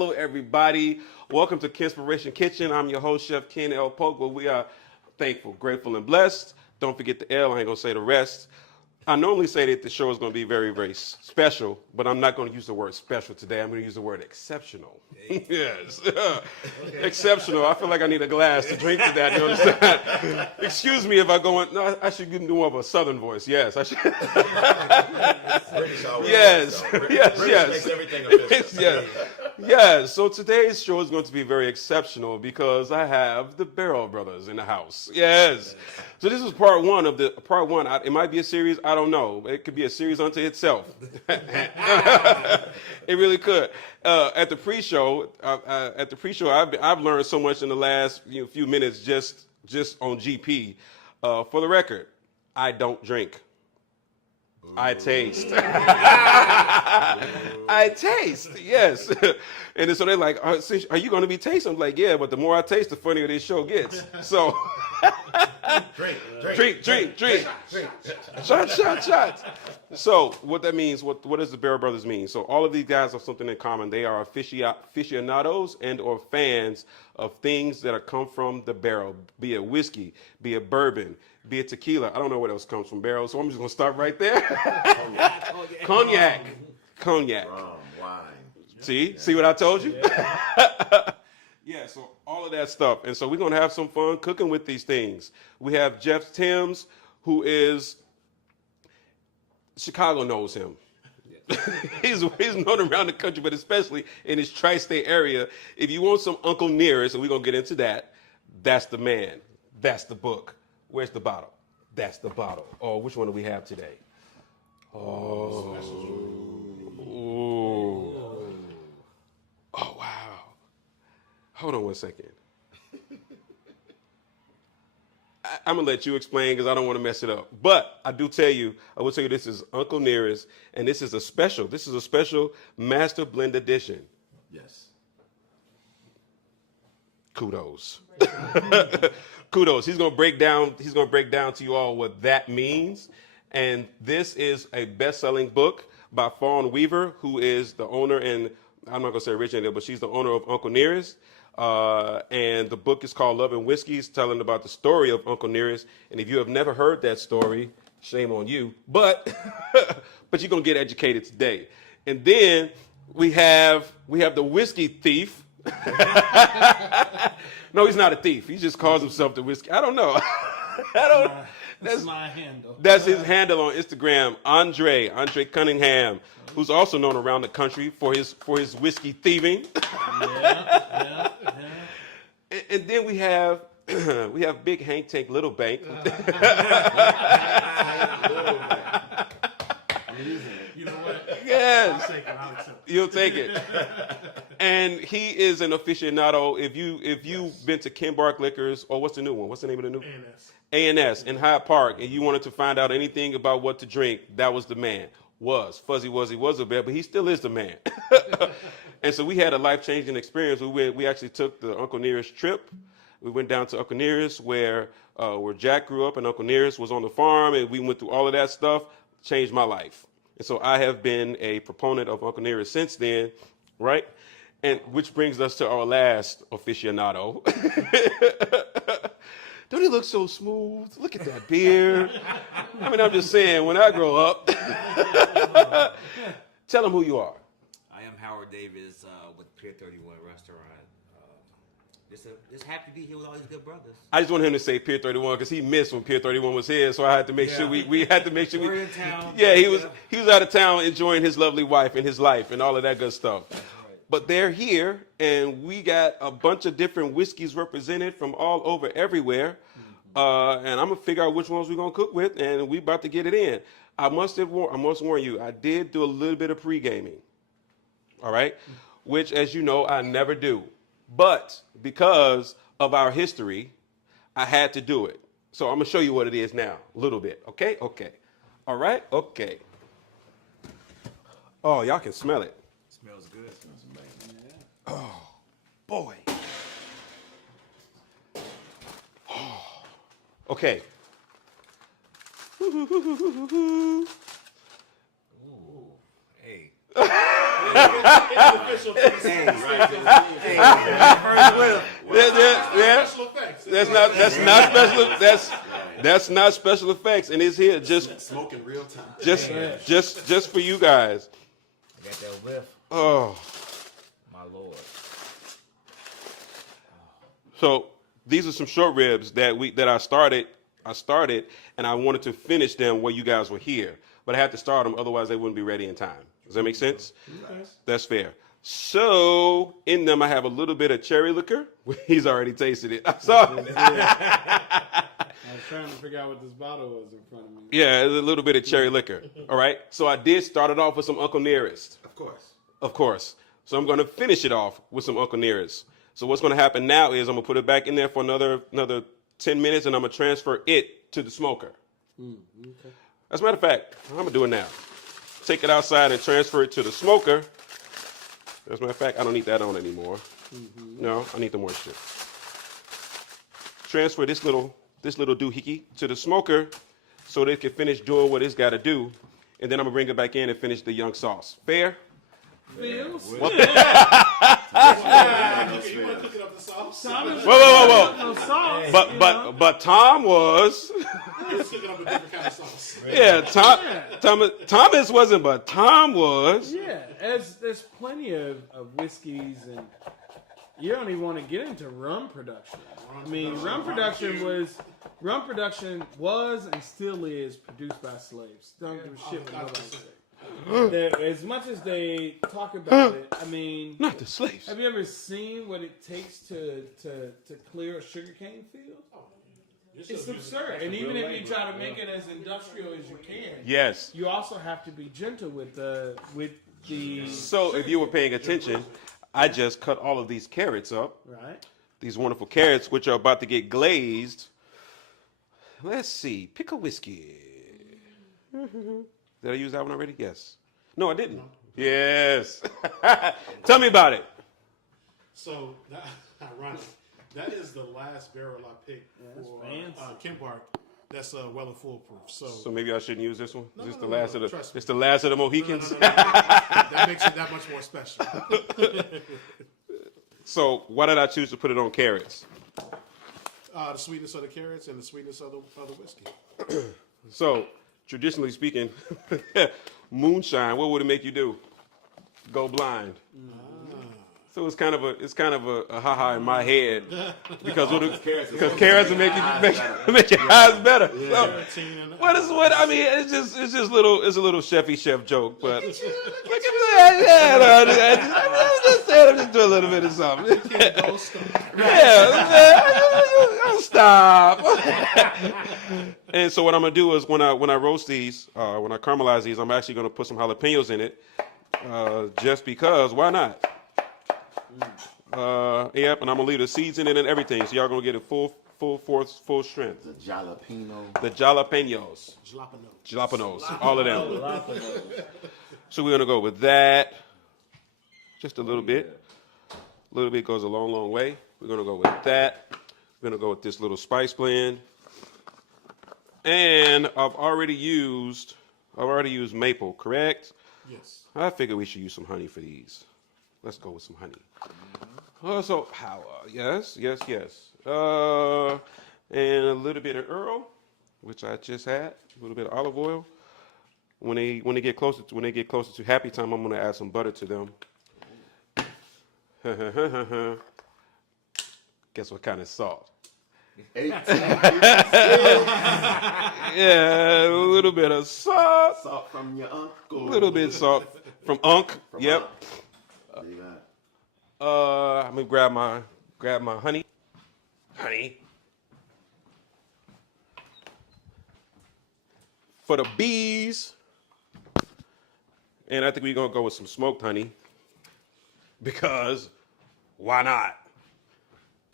Hello, everybody. Welcome to Kenspiration Kitchen. I'm your host, Chef Ken L. Polk, where we are thankful, grateful, and blessed. Don't forget the L. I ain't going to say the rest. I normally say that the show is going to be very, very special, but I'm not going to use the word special today. I'm going to use the word exceptional. Yes. Exceptional. I feel like I need a glass to drink to that. You understand? Excuse me if I go in. No, I should get more of a southern voice. Yes. I should. Yes. Yes. Makes everything official. Yes. Yes. So today's show is going to be very exceptional because I have the Barrel Brothers in the house. Yes. So this is part one. It might be a series. I don't know. It could be a series unto itself. It really could. At the pre-show, I've learned so much in the last few minutes just on GP. For the record, I don't drink. I taste. I taste, yes. And so they're like, are you going to be tasting? I'm like, yeah, but the more I taste, the funnier this show gets. So, drink. Shot. So what that means, what does the Barrel Brothers mean? So all of these guys have something in common. They are aficionados and or fans of things that come from the barrel, be it whiskey, be it bourbon, be it tequila. I don't know what else comes from barrels, so I'm just going to stop right there. Cognac. Rum, wine. See what I told you? Yeah, so all of that stuff. And so we're going to have some fun cooking with these things. We have Jeff Timms, who is, Chicago knows him. He's known around the country, but especially in his tri-state area. If you want some Uncle Nearest, and we're going to get into that, that's the man. That's the book. Where's the bottle? That's the bottle. Oh, which one do we have today? Oh. Ooh. Oh, wow. Hold on one second. I'm going to let you explain because I don't want to mess it up. But I will tell you this is Uncle Nearest, and this is a special Master Blend Edition. Yes. Kudos. Kudos. He's going to break down to you all what that means. And this is a best-selling book by Fawn Weaver, who is the owner, and I'm not going to say originator, but she's the owner of Uncle Nearest. And the book is called Love and Whiskey. It's telling about the story of Uncle Nearest. And if you have never heard that story, shame on you. But you're going to get educated today. And then we have the whiskey thief. No, he's not a thief. He just calls himself the whiskey. I don't know. That's my handle. That's his handle on Instagram, Andre Cunningham, who's also known around the country for his whiskey thieving. Yeah. And then we have Big Hank Tank Little Bank. You know what? Yes. I'll accept it. You'll take it. And he is an aficionado. If you've been to Ken Bark Liquors, or what's the new one? What's the name of the new? A&S in Hyde Park, and you wanted to find out anything about what to drink, that was the man. Fuzzy was a bear, but he still is the man. And so we had a life-changing experience. We actually took the Uncle Nearest trip. We went down to Uncle Nearest where Jack grew up, and Uncle Nearest was on the farm, and we went through all of that stuff. Changed my life. And so I have been a proponent of Uncle Nearest since then, right? And which brings us to our last aficionado. Don't he look so smooth? Look at that beard. I mean, I'm just saying, when I grow up, tell them who you are. I am Howard Davis with Pier 31 Restaurant. Just happy to be here with all these good brothers. I just want him to say Pier 31 because he missed when Pier 31 was here, so I had to make sure we had to make sure we're in town. Yeah, he was out of town enjoying his lovely wife and his life and all of that good stuff. But they're here, and we got a bunch of different whiskeys represented from all over everywhere. And I'm going to figure out which ones we're going to cook with, and we about to get it in. I must warn you, I did do a little bit of pre-gaming, all right, which, as you know, I never do. But because of our history, I had to do it. So I'm going to show you what it is now, a little bit, okay? Okay. All right? Okay. Oh, y'all can smell it. Smells good. Smells amazing. Yeah. Oh, boy. Oh. Okay. Ooh. Hey. Official thing. Yeah. Special effects. That's not special effects, and it's here just Smoke in real time. just for you guys. I got that whiff. Oh, My lord. so these are some short ribs that I started, and I wanted to finish them while you guys were here, but I had to start them, otherwise they wouldn't be ready in time. Does that make sense? That's fair. So in them, I have a little bit of cherry liquor. He's already tasted it. I saw it. I was trying to figure out what this bottle was in front of me. Yeah, a little bit of cherry liquor. All right. So I did start it off with some Uncle Nearest. Of course. So I'm going to finish it off with some Uncle Nearest. So what's going to happen now is I'm going to put it back in there for another 10 minutes, and I'm going to transfer it to the smoker. Okay. As a matter of fact, I'm going to do it now. Take it outside and transfer it to the smoker. As a matter of fact, I don't need that on anymore. No, I need the moisture. Transfer this little doohickey to the smoker so that it can finish doing what it's got to do. And then I'm going to bring it back in and finish the young sauce. Fair? Feels. Feels. You want to cook it up the sauce? Whoa. No sauce. But Tom was. Let's cook it up a different kind of sauce. Yeah, Thomas wasn't, but Tom was. Yeah, there's plenty of whiskeys, and you don't even want to get into rum production. I mean, rum production was and still is produced by slaves. Don't give a shit what nobody says. As much as they talk about it, I mean, Not the slaves. have you ever seen what it takes to clear a sugarcane field? It's absurd. And even if you try to make it as industrial as you can, Yes. you also have to be gentle with the. So if you were paying attention, I just cut all of these carrots up. Right. These wonderful carrots, which are about to get glazed. Let's see. Pick a whiskey. Did I use that one already? Yes. No, I didn't. Yes. Tell me about it. So, ironic. That is the last barrel I picked for Kenbark. That's well and foolproof. So maybe I shouldn't use this one. No, Is this no, the no, last no, of the? trust me. It's the last of the Mohicans. No. That makes it that much more special. So why did I choose to put it on carrots? The sweetness of the carrots and the sweetness of the whiskey. So traditionally speaking, moonshine. What would it make you do? Go blind. So it's kind of a ha-ha in my head because carrots will make your eyes better. So, I mean, it's just a little chefy chef joke, but look at that. I'm just saying, I'm just doing a little bit of something. I'll stop. And so what I'm gonna do is when I roast these, when I caramelize these, I'm actually gonna put some jalapenos in it, just because. Why not? Yep, and I'm gonna leave the seeds in it and everything, so y'all gonna get it full strength. The jalapeno. The jalapenos, all of them. So we're gonna go with that. Just a little bit. A little bit goes a long, long way. We're gonna go with that. We're gonna go with this little spice blend. And I've already used maple, correct? Yes. I figured we should use some honey for these. Let's go with some honey. So how? Yes. And a little bit of Earl, which I just had. A little bit of olive oil. When they get closer to happy time, I'm gonna add some butter to them. Guess what kind of salt? 18. Yeah, a little bit of salt. Salt from your uncle. A little bit of salt from Unc. Yep. There you got it. I'm gonna grab my honey. For the bees. And I think we're gonna go with some smoked honey. Because why not?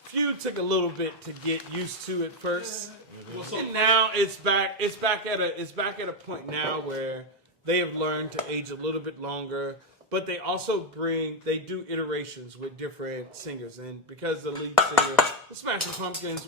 Few took a little bit to get used to at first, and now it's back at a point now where they have learned to age a little bit longer. But they also they do iterations with different singers. And because the lead singer, the Smashing Pumpkins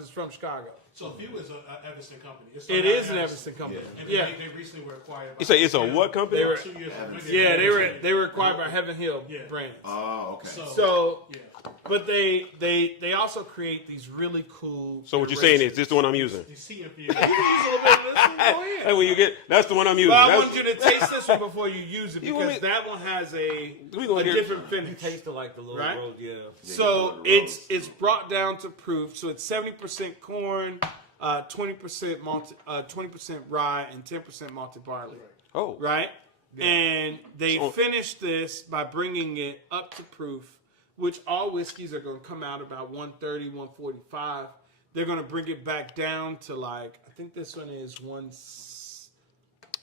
is from Chicago. So Few is an Evanston company. It is an Evanston company. And Yeah. they recently were acquired by... You say it's a what company? They were- 2 years ago. They were acquired by Heaven Hill Brands. Oh, okay. So yeah. but they also create these really cool. So what you're saying is this the one I'm using? You see Few. Hey, when you get that's the one I'm using. But I That's- want you to taste this one before you use it You want because me- that one has a gonna get- different finish. It tasted like the little Right? road, yeah. So it's brought down to proof. So it's 70% corn, 20% rye, and 10% malted barley. Oh, Right? And they finished this by bringing it up to proof, which all whiskeys are going to come out about 130, 145. They're going to bring it back down to I think this one is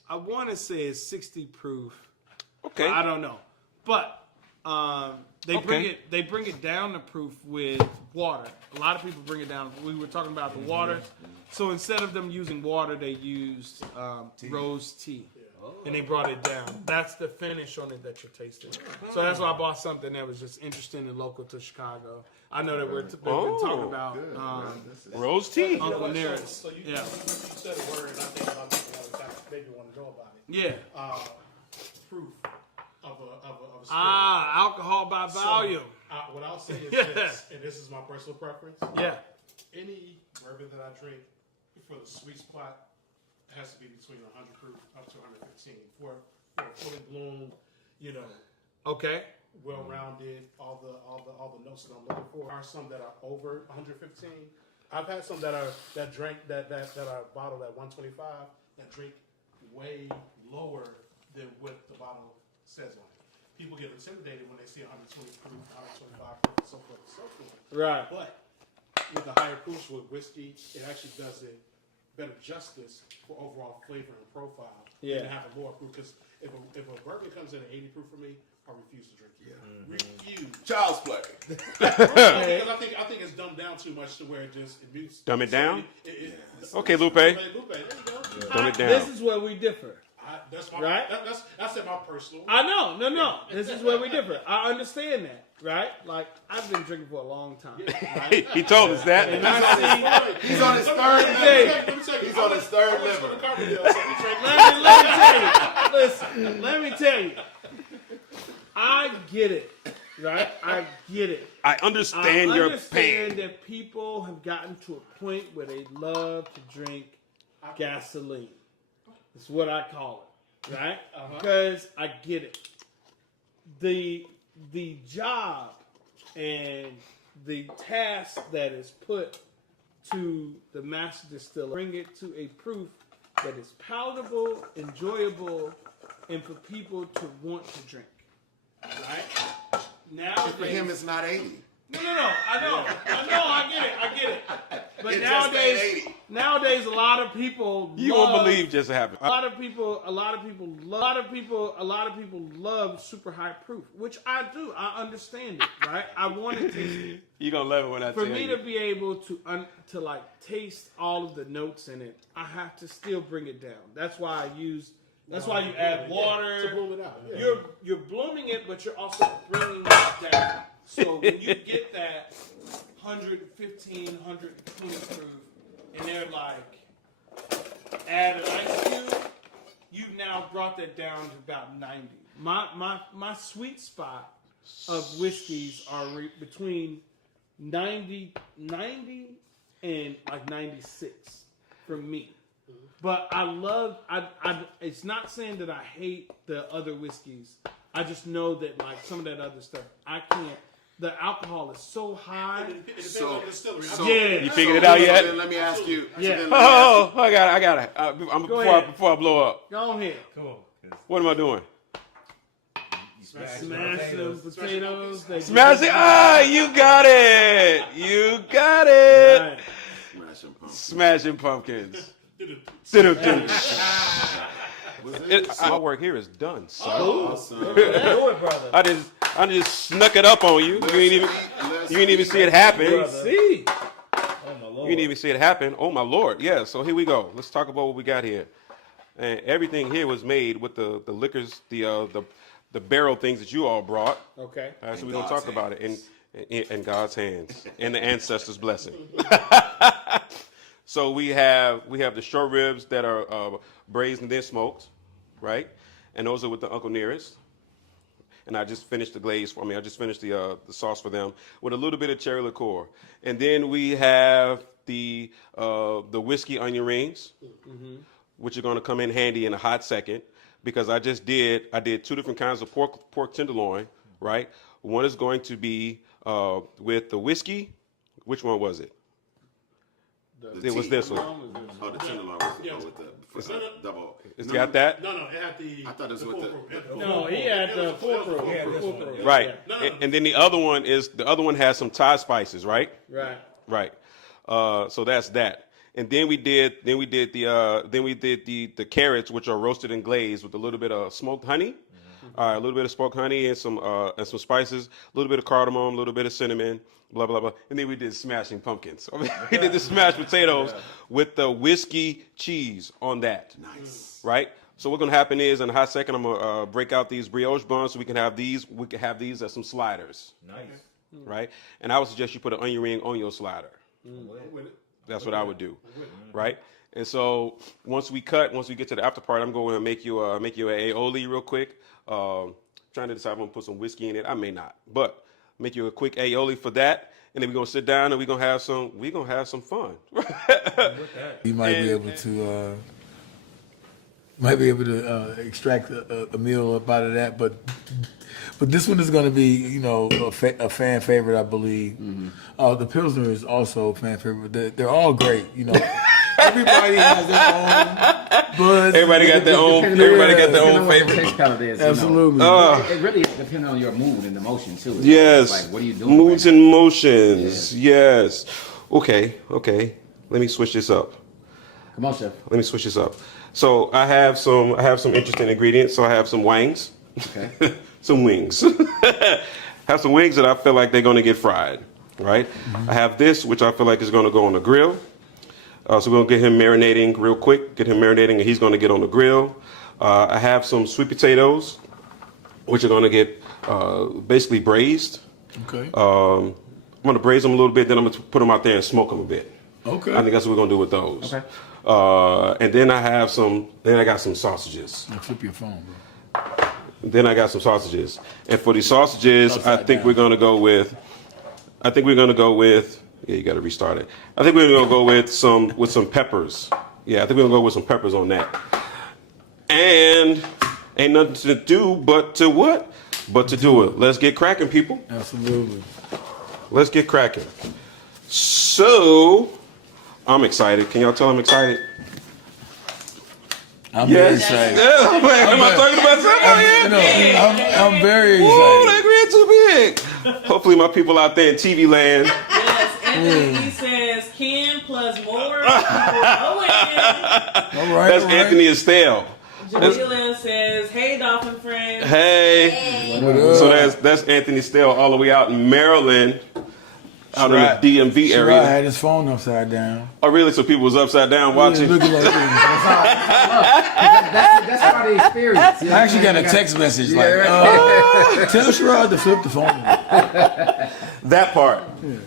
I want to say it's 60 proof. okay. I don't know. But they bring it down to proof with water. A lot of people bring it down. We were talking about the water. So instead of them using water, they used rose tea. And they brought it down. That's the finish on it that you're tasting. So that's why I bought something that was just interesting and local to Chicago. I know that we've been talking about Rose tea. Uncle Nearest. So you Yeah. said a word, and I think about something else. Maybe you want to know about it. Yeah. Proof of a spirit. Alcohol by So, volume. what I'll say is Yeah. this, and this is my personal preference. Yeah. Any bourbon that I drink for the sweet spot has to be between 100 proof up to 115 for a fully bloomed, Okay. well-rounded, all the notes that I'm looking for. There are some that are over 115. I've had some that are bottled at 125 that drink way lower than what the bottle says on it. People get intimidated when they see 120 proof, 125 proof, and so forth and so forth. Right. But with the higher proofs with whiskey, it actually does it better justice for overall flavor and profile than to have a lower proof. Because if a bourbon comes in at 80 proof for me, I refuse to drink it. Refuse. Child's play. Because I think it's dumbed down too much to where it mutes. Dumb it down? Okay, Lupe. There you go. Dumb it down. This is where we differ. That's my Right? That's in my personal. I know. No. This is where we differ. I understand that. Right? Like, I've been drinking for a long time. Right? He told us that. And I see... He's on his third liver. He's on his third liver. Let me tell you. I get it, right? I get it. I understand your understand pain. that people have gotten to a point where they love to drink gasoline. It's what I call it, right? Because I get it. The job and the task that is put to the master distiller, bring it to a proof that is palatable, enjoyable, and for people to want to drink. Right? Now For him, it's not 80. No. I get it. But It just ain't 80. nowadays, a lot of people You love, won't believe just happened. a lot of people love super high proof, which I do. I understand it, right? I want to taste it. You gonna love it when I For tell me you. to be able to taste all of the notes in it, I have to still bring it down. That's why you add water. To bloom it out. Yeah. You're blooming it, but you're also bringing it down. So when you get that 115, 120 proof, and they're like, add an ice cube, you've now brought that down to about 90. My sweet spot of whiskeys are between 90 and like 96 for me. But I love. It's not saying that I hate the other whiskeys. I just know that like some of that other stuff, I can't. The alcohol is so high. It depends on the distillery. Yeah. You figured it out yet? Then let me ask you. Yeah. Oh, I got it. Go ahead. Before I blow up, Go ahead. Come on. what am I doing? Smash them potatoes. Smash it! Ah, you got it! You got it! Right. Smashing pumpkin. Smashing pumpkins. My work here is done, son. Awesome. Do it, brother. I just snuck it up on you. You ain't even see it happen. See. Oh, my Lord. You didn't even see it happen. Oh my Lord! Yeah. So here we go. Let's talk about what we got here. And everything here was made with the liquors, the the barrel things that you all brought. Okay. All right, so In we're gonna God's talk about it in God's hands and the ancestors' blessing. So we have the short ribs that are braised and then smoked, right? And those are with the Uncle Nearest. And I just finished the glaze for me. I just finished the sauce for them with a little bit of cherry liqueur. And then we have the whiskey onion rings, which are going to come in handy in a hot second because I did 2 different kinds of pork tenderloin, right? One is going to be with the whiskey. Which one was it? It was this one. Oh, the tenderloin was with the double. It's got that? No, it had the. I thought it was the with full the- proof. No, he had the full proof. Right. No. And then the other one has some Thai spices, right? Right. Right. So that's that. And then we did the carrots, which are roasted and glazed with a little bit of smoked honey. All right, a little bit of smoked honey and some spices, a little bit of cardamom, a little bit of cinnamon, blah blah blah. And then we did smashing pumpkins. We did the smashed potatoes with the whiskey cheese on that. Nice. Right. So what's gonna happen is in a hot second I'm gonna break out these brioche buns so we can have these. We can have these as some sliders. Nice. Right. And I would suggest you put an onion ring on your slider. With it. That's what I would do, right? And so once we get to the after part, I'm going to make you an aioli real quick. Trying to decide if I'm gonna put some whiskey in it. I may not, but make you a quick aioli for that, and then we're gonna sit down and we're gonna have some fun. You might be able to extract a meal up out of that, but this one is going to be, a fan favorite, I believe. The Pilsner is also a fan favorite. They're all great, Everybody has their own buzz. Everybody got their own. Everybody got their own favorite. Taste palette is, Absolutely. It really depends on your mood and emotion too. It's Yes. Like, what are you doing? Moods right and motions. Yes. Okay. Let me switch this up. now? Come on, chef. Let me switch this up. So I have some interesting ingredients. So I have some wangs. Okay. Some wings. Have some wings that I feel like they're going to get fried, right? I have this, which I feel like is going to go on the grill. So we're going to get him marinating real quick, and he's going to get on the grill. I have some sweet potatoes, which are going to get basically braised. Okay. I'm going to braise them a little bit, then I'm going to put them out there and smoke them a bit. Okay. I think that's what we're going to do with those. Okay. And then I got some sausages. Now flip your phone, bro. Then I got some sausages. And for the sausages, I think we're going to go with, yeah, you got to restart it. I think we're going to go with some peppers. Yeah, I think we're going to go with some peppers on that. And ain't nothing to do but to what? But to do it. Let's get cracking, people. Absolutely. Let's get cracking. So, I'm excited. Can y'all tell I'm excited? I'm very excited. Am I talking about something? I'm very Ooh, excited. that grid too big. Hopefully my people out there in TV land. Yes, Anthony says Ken plus more. All right. That's Anthony Estelle. Jamila says, "Hey, dolphin friend." Hey. So that's Anthony Estelle all the way out in Maryland, out in the DMV I area. had his phone upside down. Oh, really? So people was upside down watching? Yeah, looking like this. That's part of the experience. I actually got a text message like, tell Sherrod to flip the phone. That part. We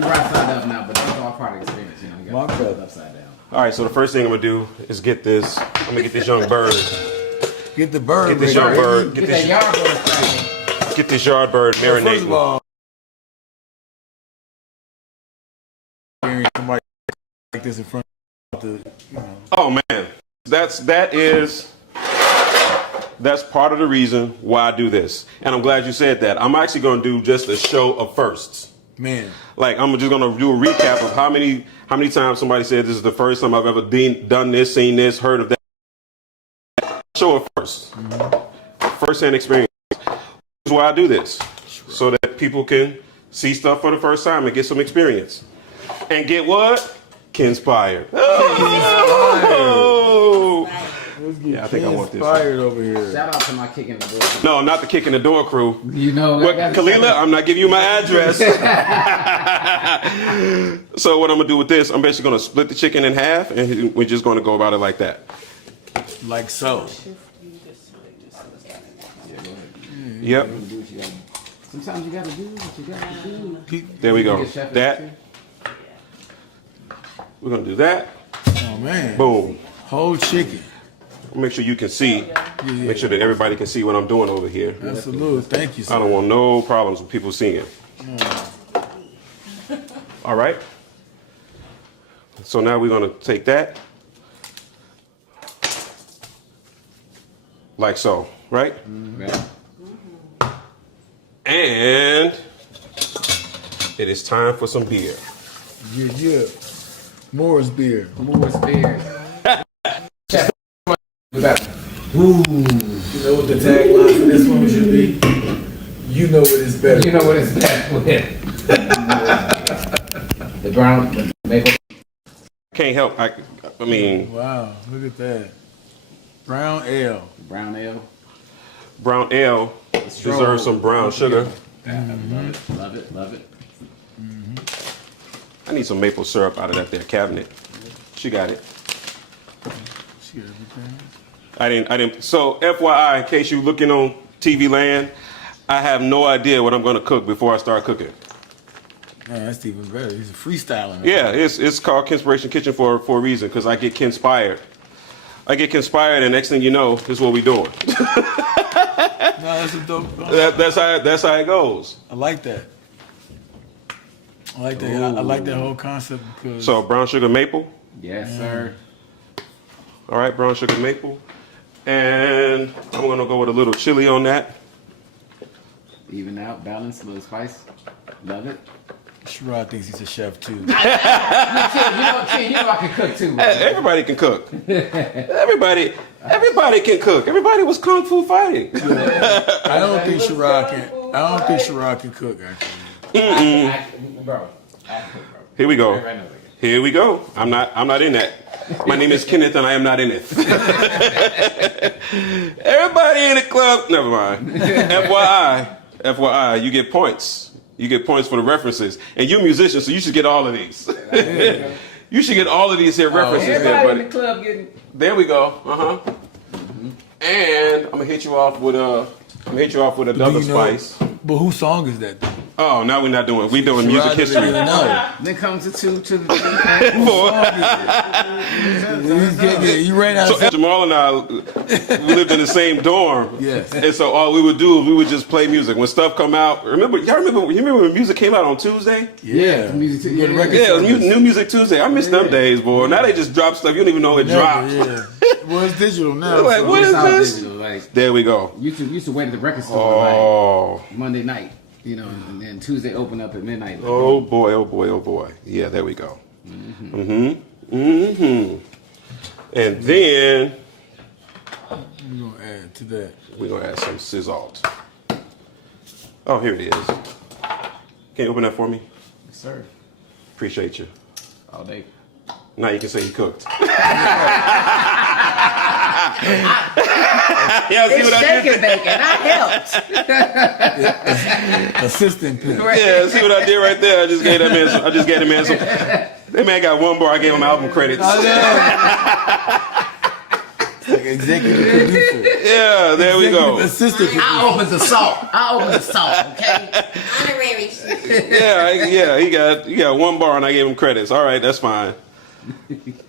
right side up now, but that's all part of the experience. You My got brother. upside down. All right, so the first thing I'm gonna do is get this. I'm gonna get this young bird. Get the bird. Get this ready. young bird. Get that yard bird cracking. Get this yard bird First of marinating. all, hearing somebody like this in front of the, Oh man, that's part of the reason why I do this, and I'm glad you said that. I'm actually gonna do just a show of firsts. man. Like I'm just gonna do a recap of how many times somebody said this is the first time I've ever done this, seen this, heard of that. Show of first, first-hand experience. This is why I do this, so that people can see stuff for the first time and get some experience. And get what? Kenspired. Oh! Yeah, I think I want this. Inspired over here. Shout out to my kick in the door. No, not the kick in the door crew. You know, What, Kalila, I'm not giving you my address. So what I'm gonna do with this, I'm basically gonna split the chicken in half, and we're just gonna go about it like that. Like so. Yep. Do what you gotta. Sometimes you gotta do what you gotta do. There we go. Get chef That. too. We're gonna do that. Oh man. Boom. Whole chicken. Make sure you can see. Make sure that everybody can see what I'm doing over here. Absolutely. Thank you, sir. I don't want no problems with people seeing. All right. So now we're gonna take that. Like so, right? Right. And it is time for some beer. Yeah. Moors beer. Moors beer. Ooh. You know what the tagline for this one should be? You know what is better. You know what it's best with. The brown maple. Can't help. I mean, Wow, look at that. Brown ale. Brown ale. brown ale deserves some brown sugar. Love it. Love it. I need some maple syrup out of that there cabinet. She got it. She got everything. I didn't. So FYI, in case you're looking on TV land, I have no idea what I'm going to cook before I start cooking. Man, that's even better. He's freestyling. Yeah, it's called Kenspiration Kitchen for a reason, because I get Kenspired. I get Kenspired, and next thing you know, this is what we doing. No, that's a dope. That's how it goes. I like that. I like that. I like that whole concept because. So brown sugar maple. Yes, sir. All right, brown sugar maple, and I'm gonna go with a little chili on that. Even out, balance, little spice. Love it. Sherrod thinks he's a chef too. You know I can cook too. Man. Everybody can cook. Everybody can cook. Everybody was kung fu fighting. I don't think Sherrod can. I don't think Sherrod can cook actually. Bro. Here we go. Right now. Here we go. I'm not in that. My name is Kenneth, and I am not in it. Everybody in the club. Never mind. FYI, you get points. You get points for the references, and you're a musician, so you should get all of these. You should get all of these here references there, Everybody buddy. in the club getting. There we go. And I'm gonna hit you off with another you know- spice. But whose song is that? Though? Oh, now we're not doing. We doing music Sherrod history. doesn't even know. Then comes the two to the. You ran out. So Jamal and I, we lived in the same dorm. Yes. And so all we would do is we would just play music when stuff come out. You remember when music came out on Tuesday? Yeah. Music too. You go to record Yeah, it was service. New Music Tuesday. I miss them days, boy. Now they just drop stuff. You don't even know it Never, dropped. Yeah. Well, it's digital now. Like, so- what is It's all this? digital, like, There we go. used to wait at the record store Oh. like Monday night, you know, and then Tuesday open up at midnight. Like, Oh boy, oh boy, oh boy. Yeah, there we go. And then We're gonna add to that. we're gonna add some sizzalt. Oh, here it is. Can you open that for me? Yes, sir. Appreciate you. All day. Now you can say you cooked. Yeah, see what I did? bacon. I helped. Assistant pimp. Yeah, see what I did right there? I just gave that man some. That man got one bar. I gave him album credits. Like executive producer. Yeah, there we go. Assistant producer. I opened the salt. Okay. Honorary. Yeah, he got one bar and I gave him credits. All right, that's fine.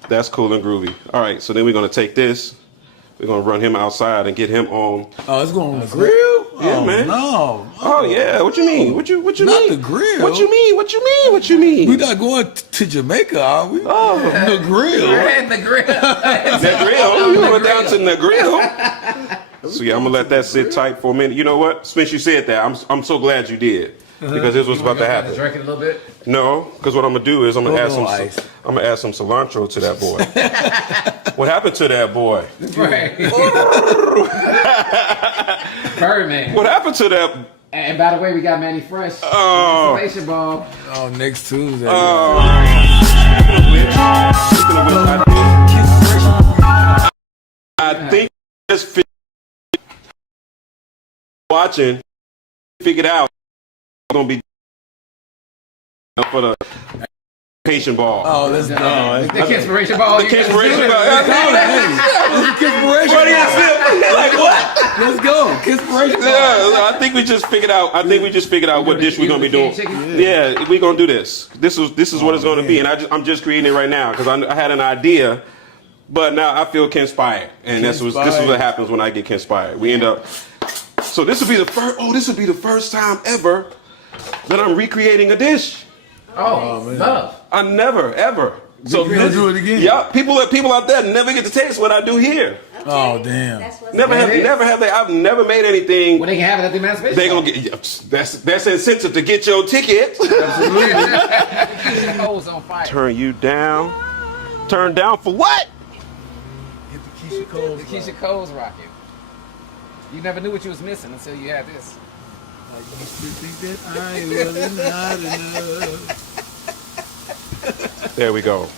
That's cool and groovy. All right, so then we're gonna take this. We're gonna run him outside and get him on. Oh, it's going on the grill? Yeah, Oh, man. No. Oh yeah, what you mean? What you Not mean? the grill. What you mean? What you mean? We're not going to Jamaica, are we? Oh, The grill. And the grill. the grill. You went down to the grill. So yeah, I'm gonna let that sit tight for a minute. You know what? Since you said that, I'm so glad you did, because this was about to happen. Drink it a little bit. No, because what I'm gonna do is I'm gonna add some. Ice. I'm gonna add some cilantro to that boy. What happened to that boy? Right. Birdman. What happened to that? And by the way, we got Manny Fresh. Oh. Installation ball. Oh, next Tuesday. I think just watching, figured out gonna be for the patient ball. Oh, that's The Kenspiration ball. The Kenspiration ball. Kenspiration. Like what? Let's go. Kenspiration. Yeah, I think we just figured out. What dish we're gonna be doing. Yeah, we're gonna do this. This is what it's gonna be, and I'm just creating it right now because I had an idea, but now I feel Kenspired, and this is what happens when I get Kenspired. We end up. So this will be the first. Oh, this will be the first time ever that I'm recreating a dish. Oh, love. I never ever. So We're gonna do it again. Yeah, people out there never get to taste what I do here. Oh damn. Never have they. I've never made anything. Well, they can have it at the emancipation. They gonna get that's incentive to get your ticket. Coals on fire. Turn you down. Turn down for what? Hit the Keisha Coles. The Keisha Coles rocket. You never knew what you was missing until you had this. I used to think that I was not enough. There we go. The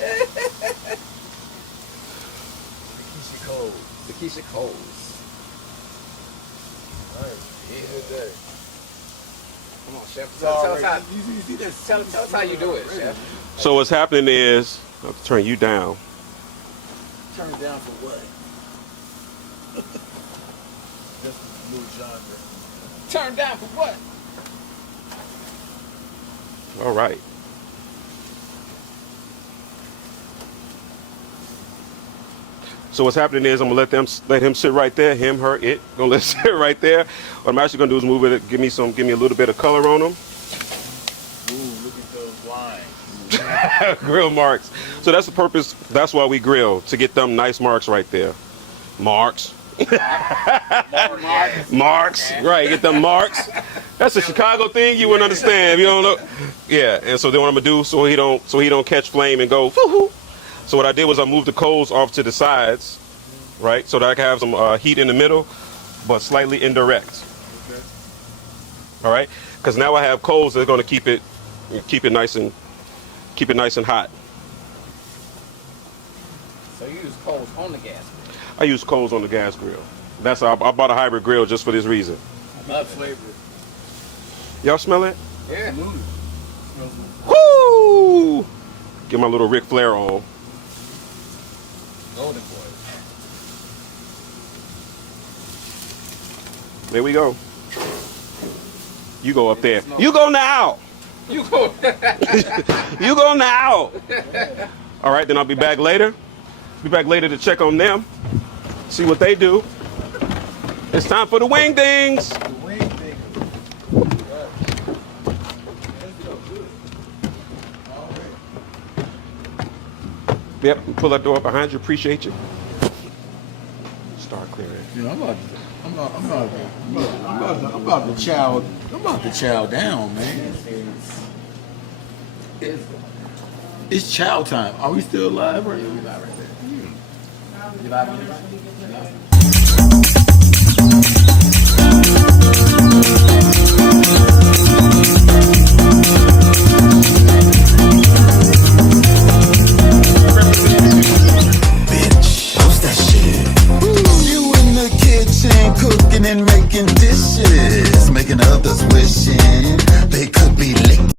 Keisha Coles. The Keisha Coles. Come on, chef. Tell us how you do it, chef. So what's happening is I have to turn you down. Turn it down for what? That's a new genre. Turn down for what? All right. So what's happening is I'm gonna let him sit right there. Him, her, it. Gonna let it sit right there. What I'm actually gonna do is move it. Give me a little bit of color on them. Ooh, look at those lines. Grill marks. So that's the purpose. That's why we grill, to get them nice marks right there. Marks. Marks. Right, get them marks. That's a Chicago thing you wouldn't understand if you don't know. Yeah, and so then what I'm gonna do so he don't catch flame and go woo-hoo. So what I did was I moved the coals off to the sides, right? So that I can have some heat in the middle, but slightly indirect. Okay. All right? Because now I have coals that are gonna keep it nice and hot. So you use coals on the gas. I use coals on the gas grill. I bought a hybrid grill just for this reason. I love flavor. Y'all smell it? Yeah. Woo! Get my little Ric Flair on. Golden boy. There we go. You go up there. You go now. You go. You go now. All right, then I'll be back later. Be back later to check on them. See what they do. It's time for the wing dings. The wing thing. Yep, pull that door up behind you. Appreciate you. Start clearing. You know, I'm about to chow down, man. It's chow time. Are we still live? Right? Yeah, we live right there. You live?